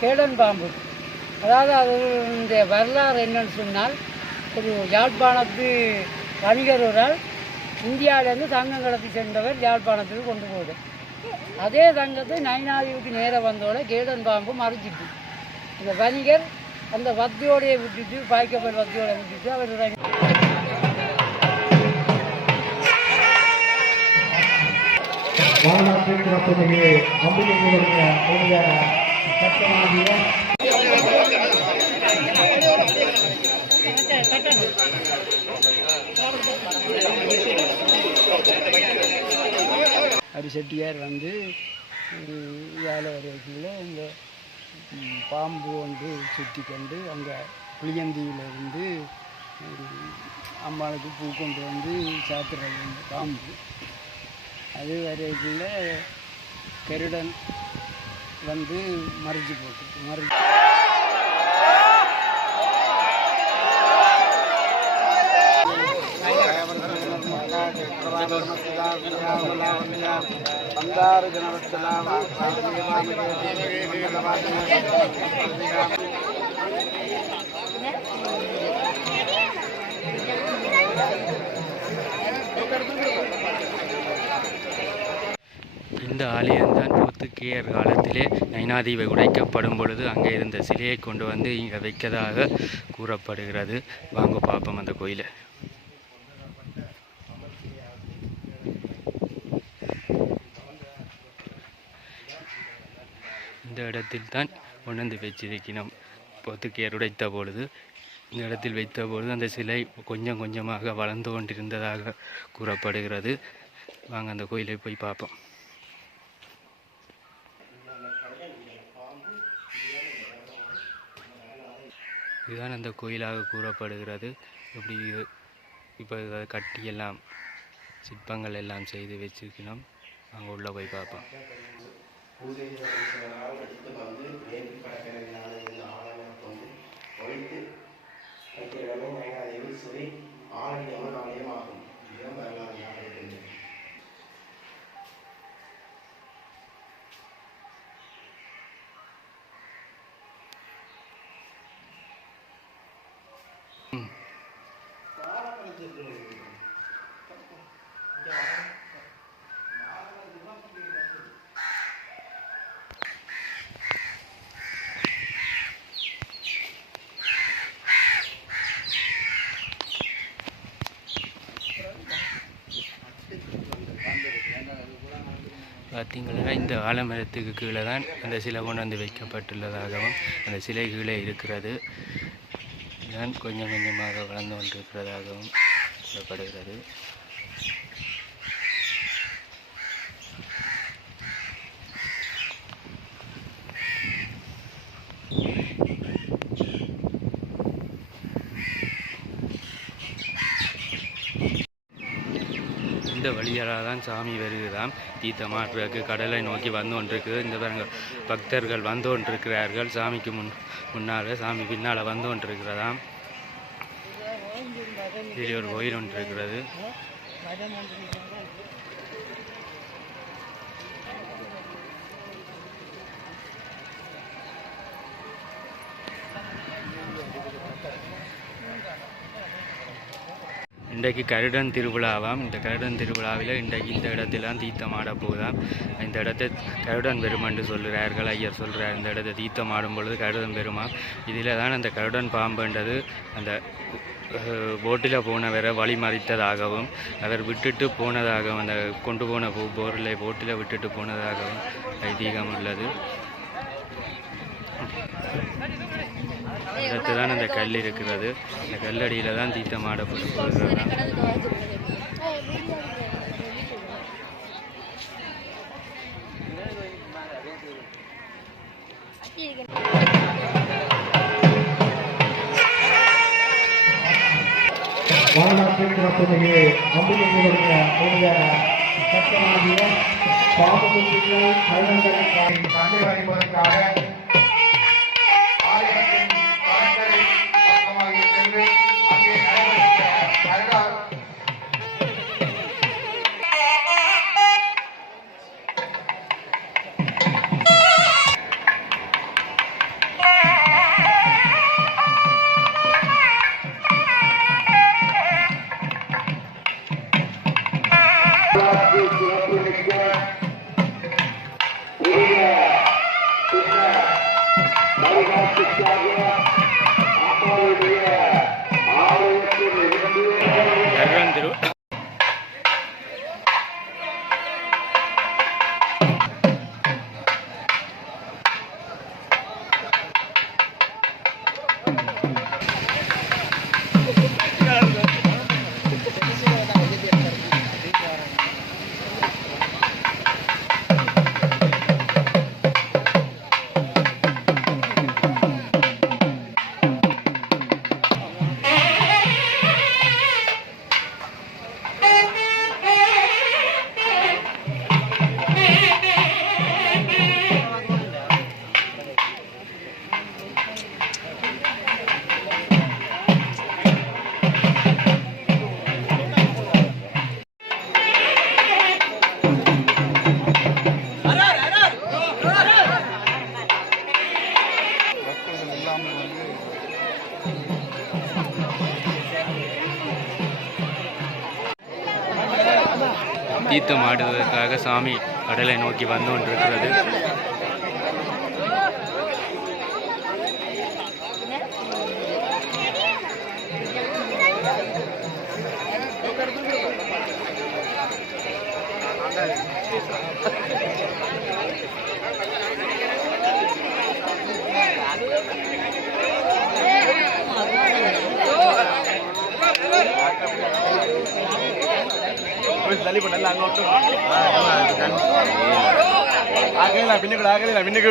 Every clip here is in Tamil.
கேடன் பாம்பு. அதாவது அதனுடைய வரலாறு என்னன்னு சொன்னால், ஒரு யாழ்ப்பாணத்து வணிகர் ஒரு ஆள் இந்தியாவிலேருந்து தங்கம் கடத்தி சென்றவர் யாழ்ப்பாணத்துக்கு கொண்டு போகுது. அதே தங்கத்தை நைனாதீவுக்கு நேராக வந்தோட கேடன் பாம்பு மறைச்சிட்டு இந்த வணிகர் அந்த வத்தியோடையை விட்டுட்டு பாய்க்கப்பல் வத்தியோட விட்டுட்டு அவர் செட்டியார் வந்து வேலை வரைக்குள்ள இந்த பாம்பு வந்து சுற்றி கொண்டு அங்கே புளியந்தியிலிருந்து அம்மாளுக்கு பூ கொண்டு வந்து சாத்துறது இந்த பாம்பு. அது வரைக்குள்ள கருடன் வந்து மறைச்சி போட்டு இந்த ஆலயம்தான் போர்த்துகேயர் காலத்திலே நைனாதீவை உடைக்கப்படும் பொழுது அங்கே இருந்த சிலையை கொண்டு வந்து இங்கே வைக்கதாக கூறப்படுகிறது. வாங்க பார்ப்போம் அந்த கோயிலை. இந்த இடத்தில் தான் கொண்டு வச்சிருக்கணும். போர்த்துகேயர் உடைத்த பொழுது இந்த இடத்தில் வைத்த பொழுது அந்த சிலை கொஞ்சம் கொஞ்சமாக வளர்ந்து கொண்டிருந்ததாக கூறப்படுகிறது. வாங்க அந்த கோயிலை போய் பார்ப்போம். இதுதான் அந்த கோயிலாக கூறப்படுகிறது. இப்படி இப்போ கட்டியெல்லாம் சிற்பங்கள் எல்லாம் செய்து வச்சிருக்கணும். அங்கே உள்ள போய் பார்ப்போம். பார்த்தீங்கன்னா இந்த ஆலமரத்துக்கு கீழே தான் அந்த சிலை கொண்டு வந்து வைக்கப்பட்டுள்ளதாகவும் அந்த சிலை கீழே இருக்கிறது தான் கொஞ்சம் கொஞ்சமாக வளர்ந்து கொண்டிருக்கிறதாகவும் சொல்லப்படுகிறது. இந்த வழியாக தான் சாமி வருகிறதாம். தீர்த்தமாற்றுக்கு கடலை நோக்கி வந்து கொண்டிருக்குது. இந்த பக்தர்கள் வந்து கொண்டிருக்கிறார்கள். சாமிக்கு முன்னால் சாமி பின்னால் வந்து கொண்டிருக்கிறதாம். இதில் ஒரு கோயில் ஒன்று இருக்கிறது. இன்றைக்கு கருடன் திருவிழாவாம். இந்த கருடன் திருவிழாவில் இன்றைக்கு இந்த இடத்திலாம் தீர்த்தமாட போகுதாம். இந்த இடத்தை கருடன் பெருமான் என்று சொல்கிறார்கள். ஐயர் சொல்கிறார், இந்த இடத்தை தீர்த்தமாடும் பொழுது கருடன் பெருமான். இதில் தான் அந்த கருடன் பாம்புன்றது அந்த போட்டில் போனவரை வழிமறித்ததாகவும் அவர் விட்டுட்டு போனதாகவும் அந்த கொண்டு போன பொருளை போட்டில் விட்டுட்டு போனதாகவும் ஐதீகம் உள்ளது. இடத்து தான் அந்த கல் இருக்கிறது. இந்த கல்லடியில் தான் தீர்த்தமாடப்பட்டு போகிறதா. வாழ்நாட்டிற்கு அம்புகளுடைய சட்டமாகிய பாம்புகளை சண்டை வரைப்பதற்காக கருடன் திரு தீர்த்தம் ஆடுவதற்காக சாமி கடலை நோக்கி வந்து கொண்டிருக்கிறது. பின்னுக்கு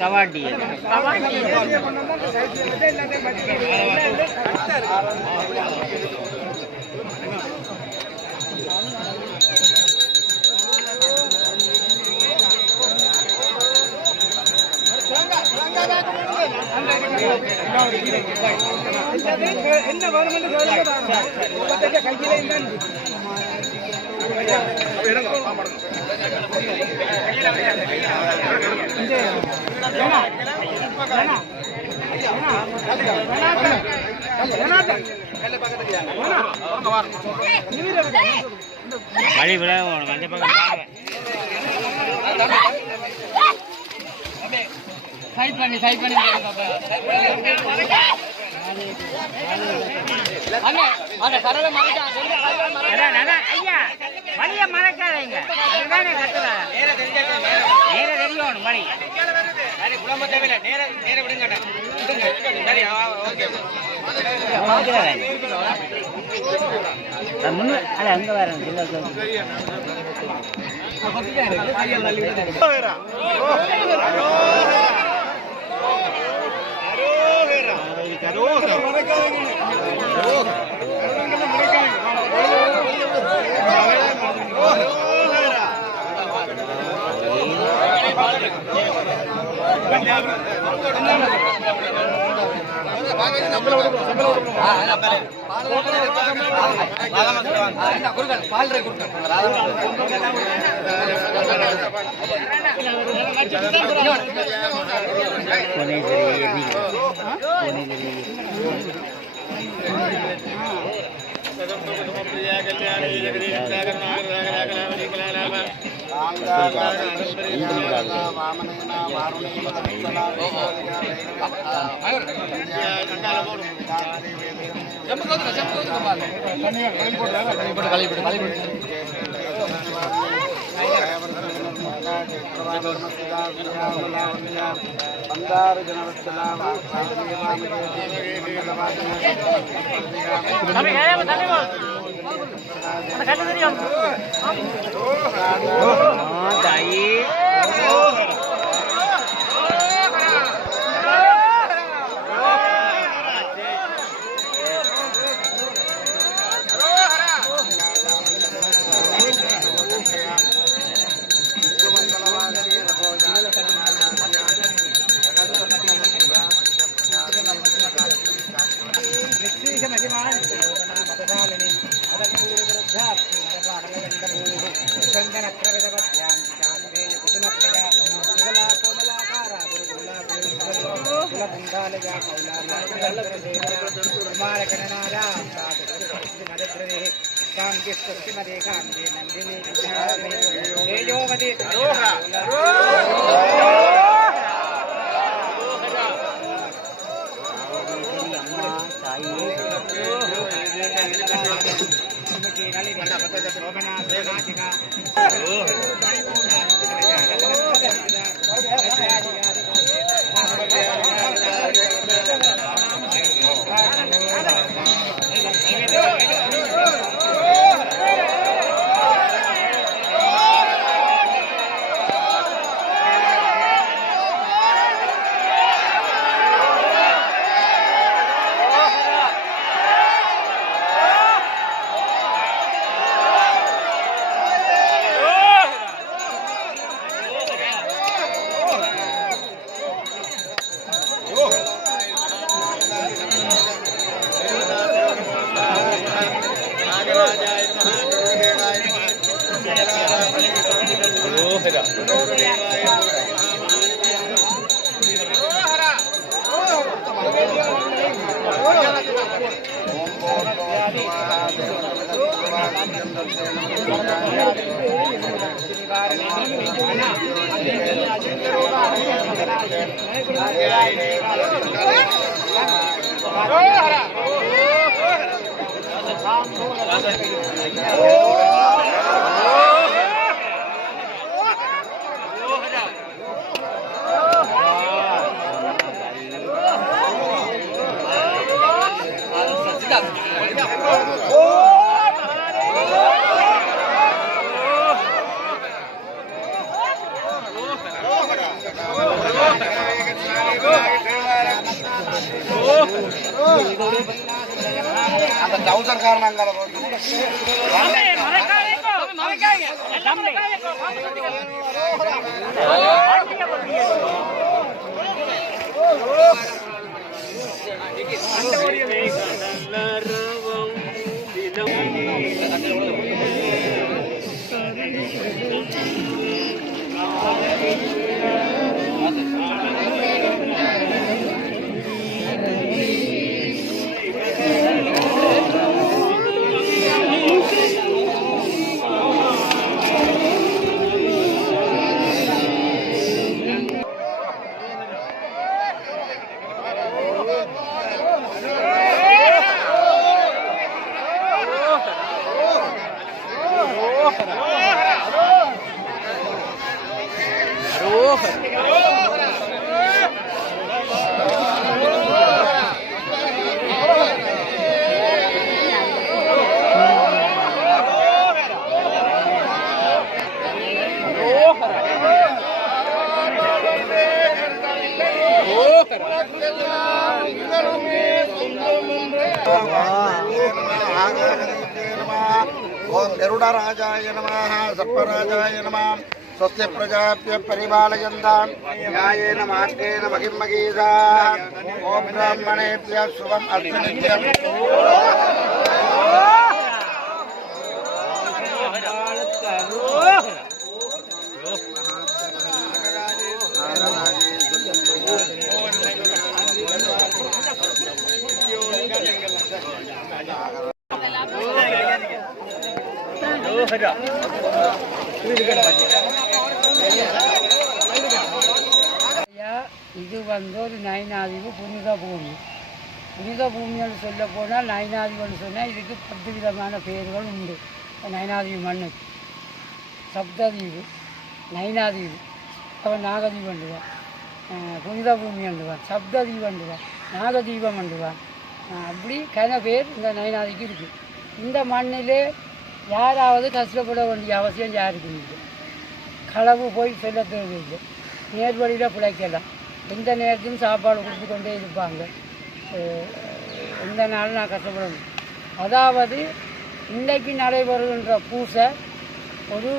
கவாட்டி என்ன வருமானம் கையில வழி விட மஞ்சள் பக்கம் சைட் பண்ணி ஐயா வழிய மறக்காதீங்க நேர தெரியணும் மணி குடும்பத்தை நேர விடுங்க அங்கே வரேன் Aduh. ஓம் கருடராஜாய நமः சர்ப்பராஜாய நமः स्वस्ति प्रजाभ्यः परिपालयन्तां न्यायेन मार्गेण महिमगीषा ॐ ब्राह्मणेभ्यः शुभम् अर्चनित्यम् இது வந்து ஒரு நயனாதிவு புனித பூமி. புனித பூமின்னு சொல்ல போனால் நயனாதிவுன்னு சொன்னால் இதுக்கு 10 விதமான பெயர்கள் உண்டு. நயனாதிவு மண்ணுக்கு சப்ததீவு, நயனாதீவு, அவன் நாகதீவு அண்டுவான், புனித பூமி அண்டுவான், சப்ததீவு அண்டுவான், நாகதீபம் அண்டுவான். அப்படி கன பேர் இந்த நயனாதிக்கு இருக்குது. இந்த மண்ணிலே யாராவது கஷ்டப்பட வேண்டிய அவசியம் யாருக்கு இல்லை. களவு போய் சொல்ல தேவையில்லை. நேர்வழியில் பிழைக்கலாம். எந்த நேரத்தையும் சாப்பாடு கொடுத்து கொண்டே இருப்பாங்க. எந்த நாளும் நான் கஷ்டப்படணும். அதாவது இன்றைக்கு நடைபெறுகின்ற பூசை ஒரு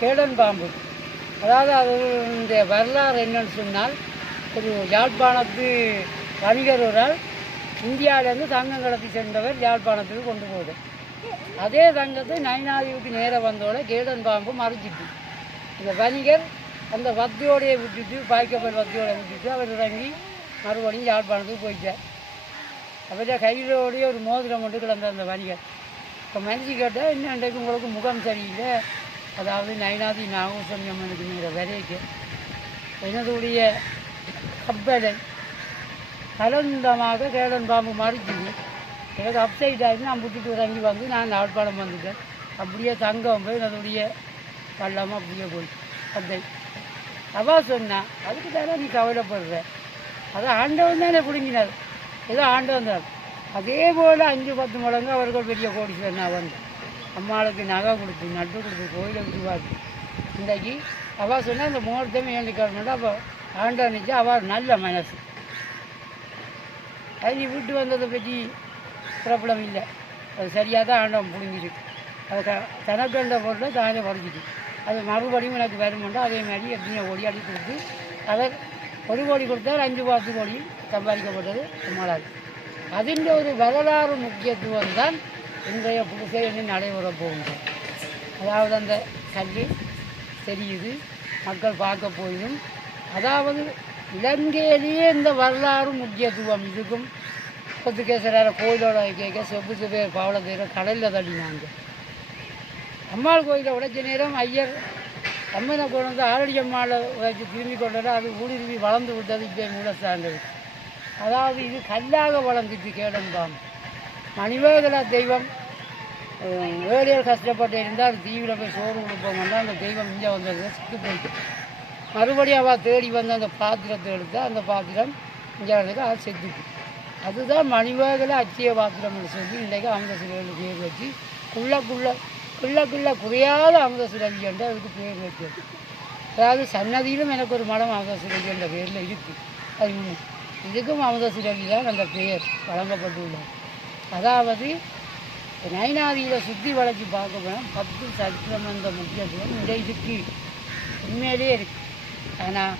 கேடன் பாம்பு. அதாவது அது இந்த வரலாறு என்னன்னு சொன்னால், ஒரு யாழ்ப்பாணத்து வணிகர் ஒருவர் இந்தியாவிலேருந்து தங்கம் கடத்தி சென்றவர் யாழ்ப்பாணத்துக்கு கொண்டு போகுது. அதே தங்கத்தை நயனாதிவுக்கு நேராக வந்தோட கேடன் பாம்பு மறைச்சிட்டு இந்த வணிகர் அந்த வத்தியோடையை விட்டுட்டு பாய்க்கப்பல் வத்தியோட விட்டுட்டு அவர் இறங்கி மறுபடியும் யாழ்ப்பாணத்துக்கு போயிட்டார். அவர்கிட்ட கையிலோடைய ஒரு மோதிரம் கொண்டு கிளம்ப அந்த வணிகர். இப்போ மனுஷி கேட்டால் இன்னும் இன்றைக்கு உங்களுக்கு முகம் சரியில்லை, அதாவது நயனாதி நாகூசன்யம்மனுக்கு நீங்கள் விரைக்கு என்னதுடைய கப்பலை கலந்தமாக கேடன் பாம்பு மறைச்சிது. எனக்கு அப்சைட் ஆகி நான் விட்டுட்டு இறங்கி வந்து நான் யாழ்ப்பாணம் வந்துட்டேன். அப்படியே தங்கம் போய் என்னுடைய பல்லாமல் அப்படியே போய் அப்படி அவா சொன்னா, அதுக்கு தானே நீ கவலைப்படுற, அதை ஆண்டவன் தானே பிடுங்கினார், ஏதோ ஆண்டவன் தான். அதே போல் 5-10 மடங்கு அவர்கள் பெரிய கோடீஸ்வரன் வந்து அம்மாளுக்கு நகை கொடுத்து நட்டு கொடுத்து கோயிலை உருவாக்கி இன்றைக்கி அவள் சொன்னால் அந்த முகூர்த்தமே ஏண்டிக்கணும்னா அப்போ ஆண்டவன் நினச்சி அவள் நல்ல மனசு. அது நீ விட்டு வந்ததை பற்றி பிரபலம் இல்லை, அது சரியாக தான் ஆண்டவன் பிடுங்கிருக்கு. அது தனக்கண்ட பொருளை தானே பறிச்சிட்டு அது மறுபடியும் எனக்கு வருமுண்டோ அதே மாதிரி எத்தனையோ கோடி அடி கொடுத்து அதை 1 கோடி கொடுத்தால் 5-10 கோடி சம்பாதிக்கப்பட்டது நம்மளால். அதில் ஒரு வரலாறு முக்கியத்துவம் தான் இன்றைய புதுசை என்ன நடைபெற போகின்றோம். அதாவது அந்த கல்வி தெரியுது, மக்கள் பார்க்க போயிடும். அதாவது இலங்கையிலேயே இந்த வரலாறு முக்கியத்துவம் இதுக்கும் கொத்துக்கேசரார கோயிலோட கேட்க செப்புத்து பேர் பவள தேர கடலில் தள்ளினாங்க. அம்மாள் கோயிலை உடைச்ச நேரம் ஐயர் அம்மனை கொண்டு வந்து ஆரடி அம்மாவை வச்சு திரும்பி கொண்டு அது ஊடுருவி வளர்ந்து விட்டது. இப்போ மூல சார்ந்தது. அதாவது இது கல்லாக வளர்ந்துச்சு கேடன் பாம்பு. மணிமேகலா தெய்வம் ஏழையர் கஷ்டப்பட்டு இருந்தால் அது தீவிர போய் சோறு கொடுப்போம்னா அந்த தெய்வம் இங்கே வந்தது சுட்டு போயிட்டு மறுபடியும் அவள் தேடி வந்து அந்த பாத்திரத்தை எடுத்து அந்த பாத்திரம் இங்கே வந்ததுக்கு அது செத்துக்கு. அதுதான் மணிமேகலை அச்சிய பாத்திரம்னு சொல்லி இன்றைக்கு அமுத சிலையில் பேர் வச்சு குள்ள குறையாத அமுத சிலவி என்ற அதுக்கு பேர் வச்சது. அதாவது சன்னதியிலும் எனக்கு ஒரு மடம் அமுத சிலவி என்ற பேரில் இருக்குது. அது இதுக்கும் அமுத சிலவி தான் அந்த பெயர் வழங்கப்பட்டுள்ளது. அதாவது நயனாதியில் சுற்றி வளைச்சி பார்க்க போனால் 10 சத்திரம் அந்த முக்கியத்துவம் இந்த இதுக்கு உண்மையிலே இருக்குது. ஆனால்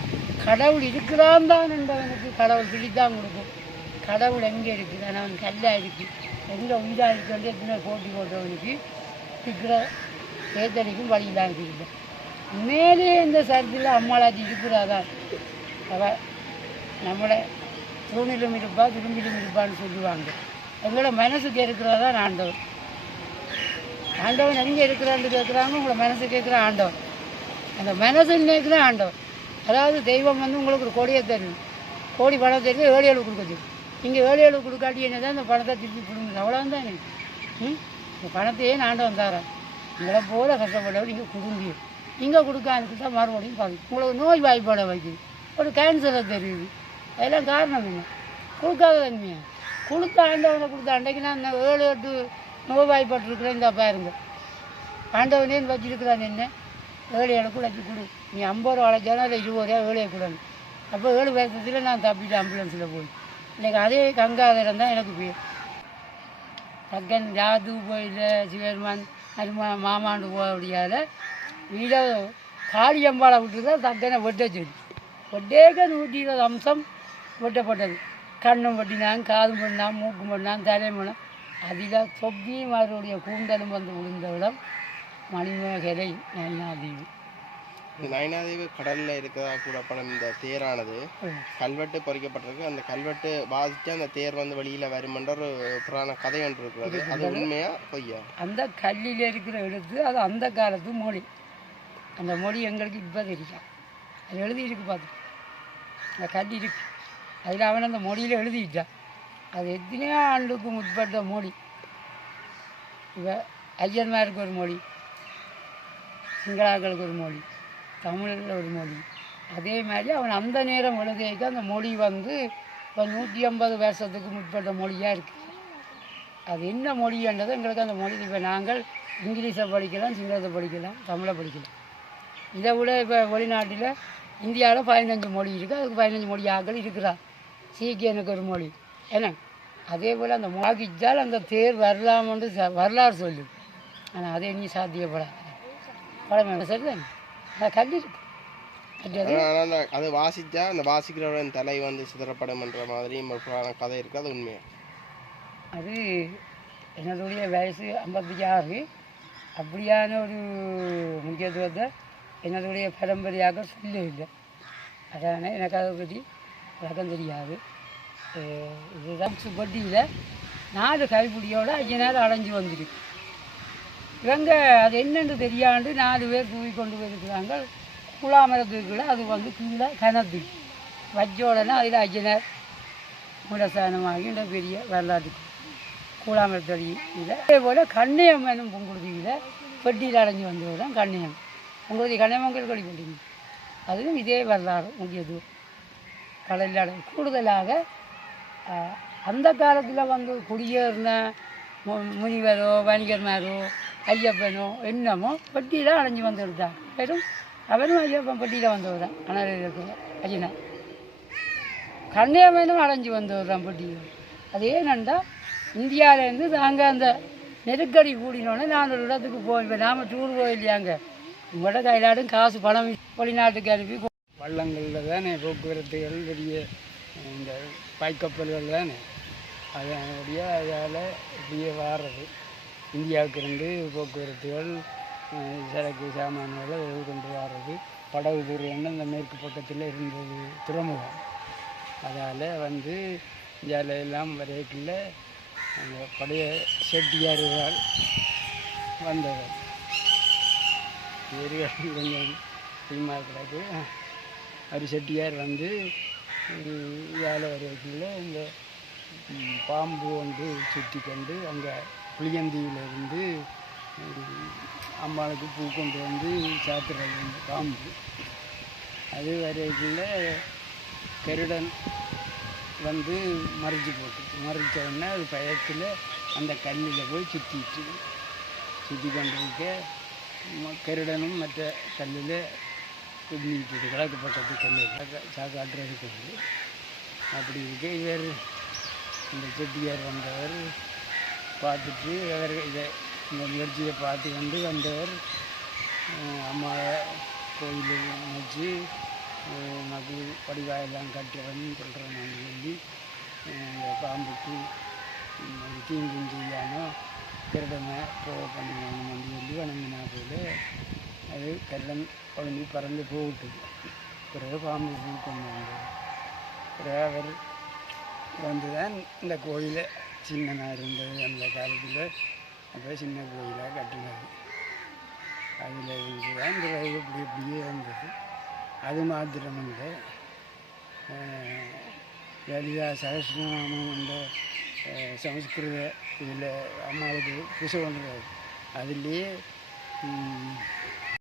கடவுள் இருக்கிறான் தான் என்பவனுக்கு கடவுள் பிடித்தான் கொடுக்கும். கடவுள் எங்கே இருக்குது, ஆனால் அவன் கல்லாக இருக்குது, எங்கே உயிராக இருக்குன்னு எத்தனை போட்டி போட்டவனுக்கு இருக்கிற தேர்தலுக்கும் வழியிலாம் இருக்குது. உண்மையிலே இந்த சரித்தில் அம்மாளாச்சி இருக்கிறாதான் அவள் நம்மளை தூணிலும் இருப்பா திரும்பிலும் இருப்பான்னு சொல்லுவாங்க. எங்களோட மனசுக்கு இருக்கிறதான் ஆண்டவன். ஆண்டவன் எங்கே இருக்கிறான்னு கேட்குறாங்க, உங்களை மனசு கேட்குற ஆண்டவன், அந்த மனசு கேட்குற ஆண்டவன். அதாவது தெய்வம் வந்து உங்களுக்கு ஒரு கொடியை தரும், கோடி பணம் தெரிஞ்சு 7 கொடுக்குது. இங்கே 7 கொடுக்காட்டி என்ன தான் இந்த பணத்தை திருப்பி கொடுங்க, அவ்வளோதான் தானே. இந்த பணத்தையே ஆண்டவன் தரேன், உங்களை போல கஷ்டப்பட்டவர் நீங்கள் கொடுங்க. இங்கே கொடுக்காதுக்கு தான் மறுபடியும் பார்த்து உங்களுக்கு நோய் வாய்ப்பாடை வைக்குது, ஒரு கேன்சரை தெரியுது. அதெல்லாம் காரணம் என்ன? கொடுக்காத தன்மையா கொடுத்த ஆண்டவனை கொடுத்த அன்றைக்கு நான் 7-8 நோய் வாய்ப்பட்டுருக்குறேன். இந்த பாருங்க ஆண்டவனேன்னு வச்சுருக்கிறான் என்ன 7 கூட வச்சு கொடு. நீ 50 ரூபா அழைச்சாலும் இல்லை 20 ரூபா 7 கொடுன்னு. அப்போ 7 வருஷத்தில் நான் தப்பிட்டு ஆம்புலன்ஸில் போய் இன்றைக்கி அதே கங்காதரம் தான் எனக்கு பேர். தக்கன் ஜாது கோயில் சிவருமான் அது மாமாண்டு போக முடியாத வீட காளியம்பாளை விட்டு தான் தக்கனை வெட்ட சொல்லி வெட்டேக்க 120 அம்சம் வெட்டப்பட்டது. கண்ணும் வெட்டினான், காதும் பண்ணான், மூக்கும் பண்ணான், தலையும் பண்ணான். அதில் சொப்பிமாருடைய கூந்தலும் வந்து விழுந்த இடம் மணிமேகலை நயனாதீவு. இந்த நயனாதீவு கடலில் இருக்கிறதா கூடப்படும் இந்த தேரானது கல்வெட்டு பொறிக்கப்பட்டிருக்கு. அந்த கல்வெட்டு பாதித்து அந்த தேர் வந்து வெளியில் வருமென்ற ஒரு புராண கதை ஒன்று இருக்கிறது. அது உண்மையா பொய்யா? அந்த கல்லில் இருக்கிற எழுத்து அது அந்த காலத்து மொழி. அந்த மொழி எங்களுக்கு இப்போ தெரியும். அது எழுதியிருக்கு பார்த்து அந்த கல் இருக்கு. அதில் அவன் அந்த மொழியில் எழுதிட்டான். அது எத்தனையோ ஆண்டுக்கு முற்பட்ட மொழி. இப்போ ஐயன்மாருக்கு ஒரு மொழி, சிங்களாக்களுக்கு ஒரு மொழி, தமிழில் ஒரு மொழி. அதே மாதிரி அவன் அந்த நேரம் எழுதிக்க அந்த மொழி வந்து இப்போ 150 வருஷத்துக்கு முற்பட்ட மொழியாக இருக்குது. அது என்ன மொழின்றது எங்களுக்கு அந்த மொழி இப்போ நாங்கள் இங்கிலீஷை படிக்கலாம், சிங்களத்தை படிக்கலாம், தமிழை படிக்கலாம். இதை விட இப்போ வெளிநாட்டில் இந்தியாவில் 15 மொழி இருக்குது. அதுக்கு 15 மொழி ஆக்கள் இருக்கிறார். சீக்கியனுக்கு ஒரு மொழி ஏன்னா அதே போல் அந்த மொழிச்சால் அந்த தேர் வரலாம்னு வரலாறு சொல்லு. ஆனால் அதே நீ சாத்தியப்படாது பழமை சரிதான். அந்த கல் இருக்கு. அது வாசித்தா அந்த வாசிக்கிறவன் தலை வந்து சிதறப்படும்ன்ற மாதிரி புராண கதை இருக்குது. அது உண்மையா? அது என்னுடைய வயசு 56. அப்படியான ஒரு முக்கியத்துவத்தை என்னுடைய பரம்பரையாக சொல்ல இல்லை. அதனால் எனக்கு அதை பற்றி விளக்கம் தெரியாது. இதுதான் வட்டியில் 4 கைப்பிடியோடு 5 நேரம் அடைஞ்சு வந்துருக்கு. இவங்க அது என்னென்று தெரியாண்டு 4 பேர் தூக்கி கொண்டு போயிருக்கிறாங்க. கூழாமரத்துக்குள்ள அது வந்து கீழே கனத்து வச்சோடனே அதில் 5 நேரம் மூலஸ்தானமாகி இந்த பெரிய வரலாற்றுக்கு கூழாமரத்தடி இதில். அதே போல் கண்ணியம் என்னும் பொங்குடுதியில் பெட்டியில் அடைஞ்சு வந்தது தான் கண்ணியம். உங்களுக்கு கண்ணியமங்கல் கழிப்பீங்க. அதுவும் இதே வரலாறு முக்கியத்துவம். கடலில் கூடுதலாக அந்த காலத்தில் வந்து குடியேறின முனிவரோ வணிகர்மாரோ ஐயப்பனோ என்னமோ பெட்டியில் அடைஞ்சு வந்துவிட்டான். வெறும் அவனும் ஐயப்பன் பெட்டியில் வந்தவர் தான். ஆனால் இருக்கிற அஜினா கண்ணியமனும் அடைஞ்சு வந்தவர் தான் பெட்டியில். அது ஏனென்றா இந்தியாவிலேருந்து நாங்கள் அந்த நெருக்கடி கூடினோடனே நான் ஒரு இடத்துக்கு போய் நாம் டூர் போயில்லையாங்க. உங்களோட கையிலாடும் காசு பணம் வெளிநாட்டுக்கு அனுப்பி வள்ளங்களில் தானே போக்குவரத்துகள் பெரிய இந்த பாய்க்கப்பல்கள் தானே அதனுடைய அதால் இப்படியே வாடுறது. இந்தியாவுக்கு இருந்து போக்குவரத்துகள் சரக்கு சாமான்களை கொண்டு வாடுறது. படகு துறைன்னு இந்த மேற்கு பக்கத்தில் இருந்தது துறைமுகம். அதால் வந்து இந்தியாவில் எல்லாம் வரைக்குள்ள அந்த பழைய செட்டியார்கள் வந்தவர் ஏரிகள் கொஞ்சம் அதிகமாக கிடக்கு. அவர் செட்டியார் வந்து வேலை வரைக்குள்ள இந்த பாம்பு வந்து சுற்றி கொண்டு அங்கே புளியந்தீவிலிருந்து அம்மாளுக்கு பூ கொண்டு வந்து சாத்துறது வந்து பாம்பு. அது வரைக்குள்ள கருடன் வந்து மறைச்சி மறைச்ச உடனே அது பயத்தில் அந்த கல்லில் போய் சுற்றி கொண்டிருக்க கருடனும் மற்ற கல்லில் குடிக்கிட்டு கிழக்கு பக்கத்து கல் சாக்காட்டுறதுக்கு வந்து அப்படி இருக்க இவர் இந்த செட்டியார் வந்தவர் பார்த்துட்டு அவர் இதை இந்த முயற்சியை பார்த்து கொண்டு வந்தவர் அம்மாவை கோயில் வச்சு மக்கு படிவாயெல்லாம் கட்டுறன்னு சொல்கிறேன்னு சொல்லி இந்த பாம்புக்கு தீங்கும் செய்யாமல் கருடனை போக பண்ணுவாங்கன்னு சொல்லி வணங்கினா போல அது கருடன் குழம்பு பறந்து போட்டுது. பிறகு பாம்பு பூ கொண்டு வந்தது. பிறகு அவர் வந்து தான் இந்த கோயிலை சின்னனாக இருந்தது அந்த காலத்தில். அப்போ சின்ன கோயிலாக கட்டினது. அதில் இருந்து தான் பிறகு இப்படியே வந்தது. அது மாத்திரமில்லை, லலிதா சகஸ்ரநாமம் என்ற சமஸ்கிருத இதில் அம்மாவுக்கு புசை பண்ணுறாரு. அதுலேயே